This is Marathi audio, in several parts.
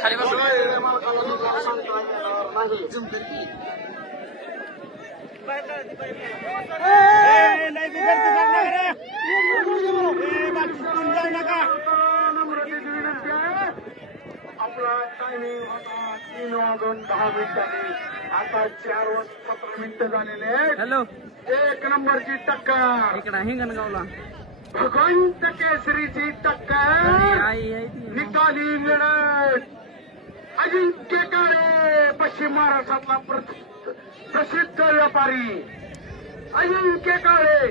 खाली बसून आपला टायमिंग होता 3 वाजून 10 मिनिटांनी. आता 4 वाजून 17 मिनिटं झालेले आहेत. हॅलो 1 नंबरची टक्कर इकडं हिंगणगावला भगवंत केसरीची टक्कर निकाली लढत. अजिंक्य काळे पश्चिम महाराष्ट्रातला प्रसिद्ध व्यापारी अजिंक्य काळे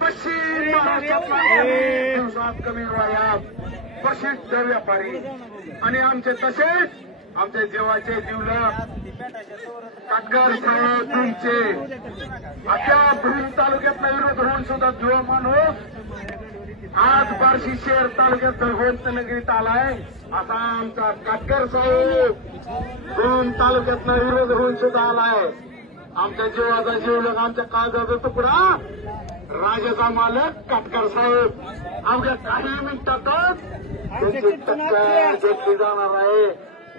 पश्चिम महाराष्ट्रातला दिवसात कमी वयात प्रसिद्ध व्यापारी आणि आमचे तसेच आमच्या जीवाचे जीवलग काटकर साहेब तुमचे अद्याप भूम तालुक्यातला विरोध होऊन सुद्धा जो माणूस आज बार्शी शहर तालुक्यात भगवंत नगरीत आलाय असा आमचा काटकर साहेब भूम तालुक्यातला विरोध होऊन सुद्धा आलाय. आमच्या जीवाचा जीवलग आमच्या काळजाचा तुकडा राजाचा मालक काटकर साहेब अवघ्या काही मिनिटातच त्यांची टक्कर घेतली जाणार आहे.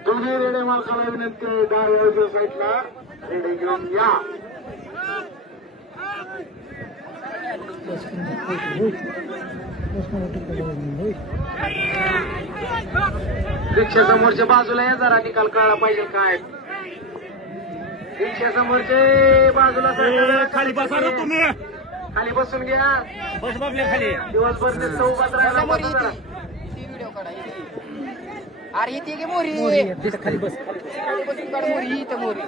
दोन्ही रेडे मालकाला विनंती आहे डाव्या साईडला रेडे घेऊन या. रिक्षा समोरच्या बाजूला या जरा निकाल कळला पाहिजे काय. रिक्षा समोरचे बाजूला खाली बसा तुम्ही खाली बसून घ्या. बस बघले खाली दिवसभर नुसतं उभाच राहायला बसा जरा. अरे इथे गे मोरी खाली बस खाली बसून काढ मोरी इथं मोरी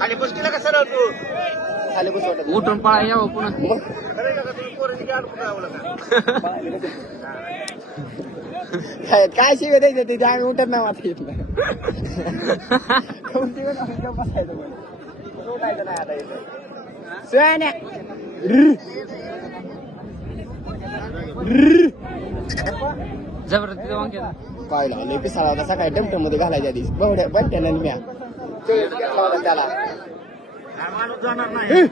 खाली बस केला का सरळ तू खाली बस वाटत उठून पळा यावं पुन्हा काय शिवे द्यायचं ते आम्ही उठत नाही मात्र इथलं बसायचं उठायचं नाही आता इथं सोन्या जबरदस्ती वांग्याला काय लावले पिसाळा होता सकाळी टमटम मध्ये घालायच्या आधी बवड्या बट्ट्याला म्या त्याला माणूस जाणार नाही.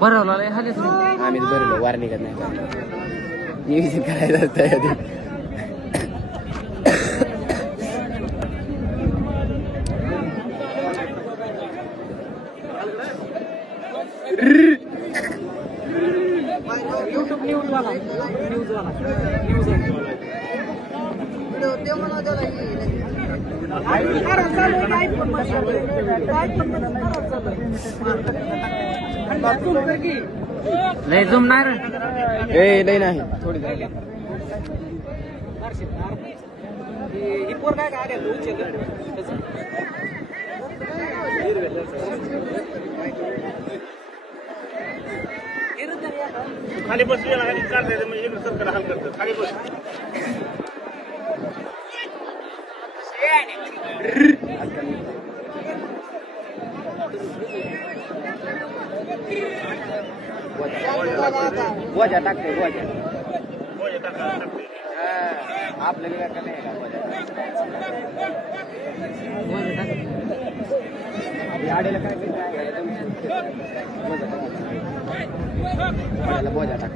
भरवला लय हालीच आम्ही बरं वार निघत नाही नियोजन करायचं असतं लय जमणार ए लई नाही थोडी खाली बस खाली चालतंय म्हणजे सरकार हाल करतं खाली बस. गोजा टाकते गोजा आपल्याला का नाही आडेला काय बोजा टाक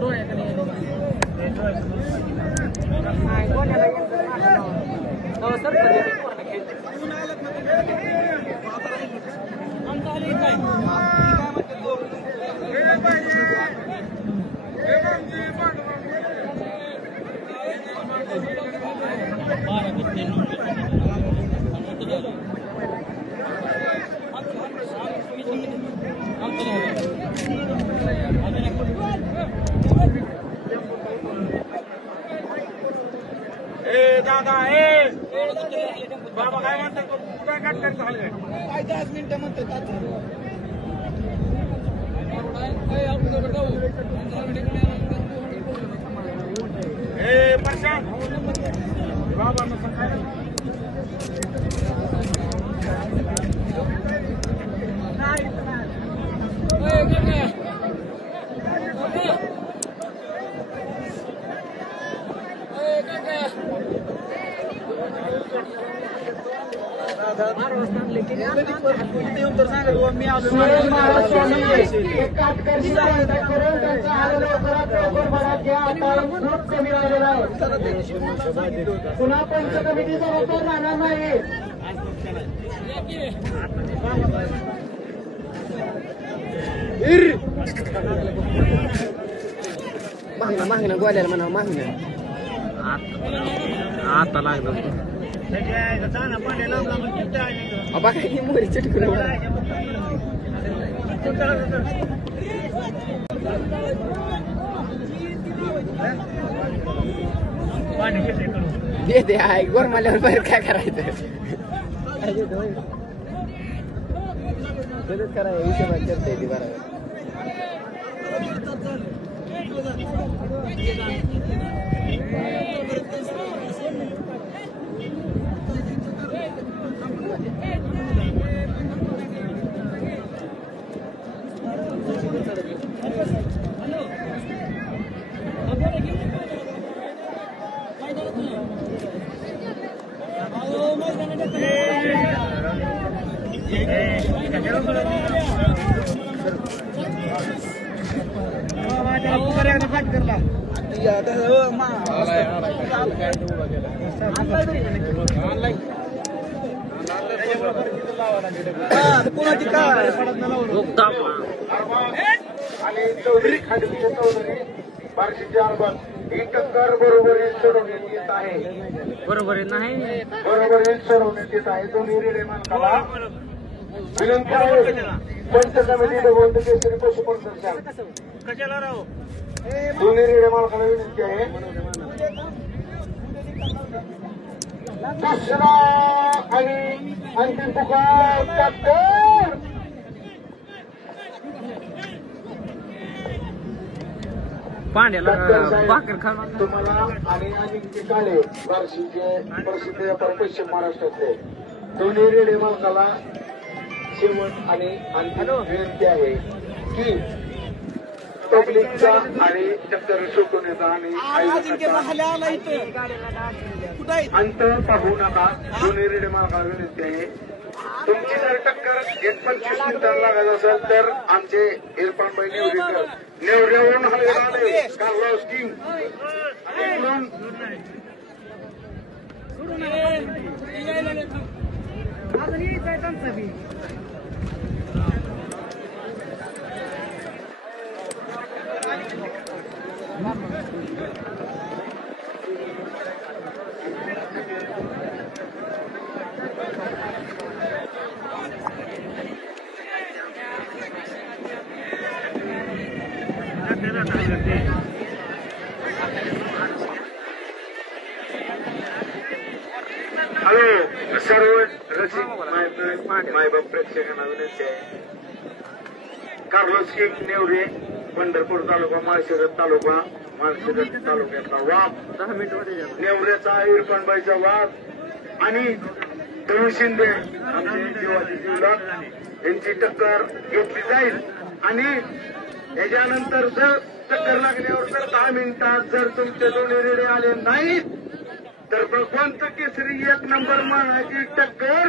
डोळ्याकडे दादा बाबा काय म्हणतात काय कटकट झालं काय 10 मिनिटं म्हणतात प्रशांत बाबा पुन्हा पंच कमिटीचा वापर राहणार नाही मागणं गोल्याला म्हणा मागणं आता लागलं बघा ही मोरी चिटकून दे आहे गोर माल्यावर बाहेर काय करायचं करायचं हिशोबात चर्चा येते बरोबर आणि चौधरी खांडवीचे चौधरी बार्शीचे आरबन ही टक्कर बरोबरीत सोडवण्यात येत आहे बरोबर नाही बरोबरीत सोडवण्यात येत आहे दोन्ही रेडे मालकाला विनंती आहे पंच कमिटी भगवंत केसरी पशुप्रदर्शन दोन्ही रेडे मालकाला विनंती आहे दुसरा आणि अंतिम पुकार टक्कर पांड्याला भाकर खाऊन तुम्हाला आणि अनेक काळे बार्शीचे प्रसिद्ध व्यापारी पश्चिम महाराष्ट्रातले दोन्ही रेडे मालकाला शेवट आणि अंतिम विनंती आहे की पब्लिकचा आणि चक्कर शोधण्याचा आणि अंत पाहू नका दोन्ही रेडे मालकाला विनंती आहे तुमची जर टक्कर 1-25 मिनिटांना लागत असेल तर आमचे इरफानभाई नेवरेकर नेवऱ्यावरून हलगड आले कार्लॉस किंग हॅलो सर्व रसिक मायबाप प्रेक्षकांना विनंती आहे कार्लोस किंग नेवरे पंढरपूर तालुका माळशिरस तालुका माळशिरस तालुक्यातला वाघ 10 मिनिटमध्ये नेवऱ्याचा इरफानबाईचा वाघ आणि तरुण शिंदे आमचे जीवाची जीवलग यांची टक्कर घेतली जाईल आणि याच्यानंतर जर टक्कर लागल्यावर जर 10 मिनिटात जर तुमचे दोन्ही रेडे आले नाहीत तर भगवंत केसरी 1 नंबर मानाची टक्कर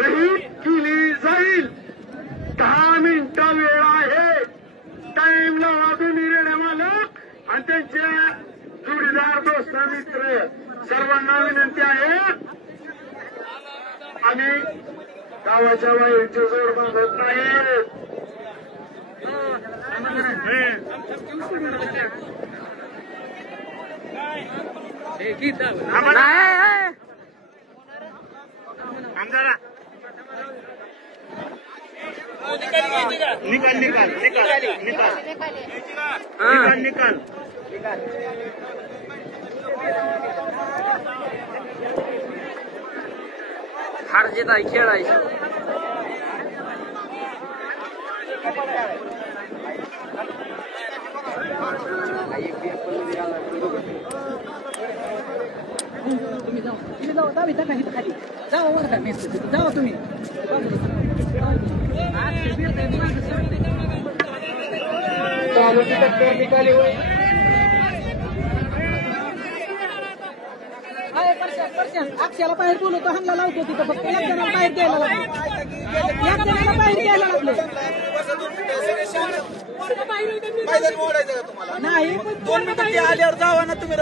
रहित केली जाईल 10 मिनिटा वेळ आहे टाइम लावा दोन्ही रेडे मालक आणि त्यांच्या जोडीदार दोस्त मित्र सर्वांना विनंती आहे आणि गावाच्या वाईटचे जोड बांधत नाहीत. निकाल निकाल निकाल निकाल निकाल हार जीत आहे खेळायचं. जावा तुम्ही निकाली होईल. अक्षयाला बाहेर बोलवतो हल्ला लावतो तिथं फक्त एक जणाला बाहेर द्यायला लागलो. एक जणाला बाहेर द्यायला लागलो नाही 2 मिनिटं आल्यावर जावा ना तुम्ही.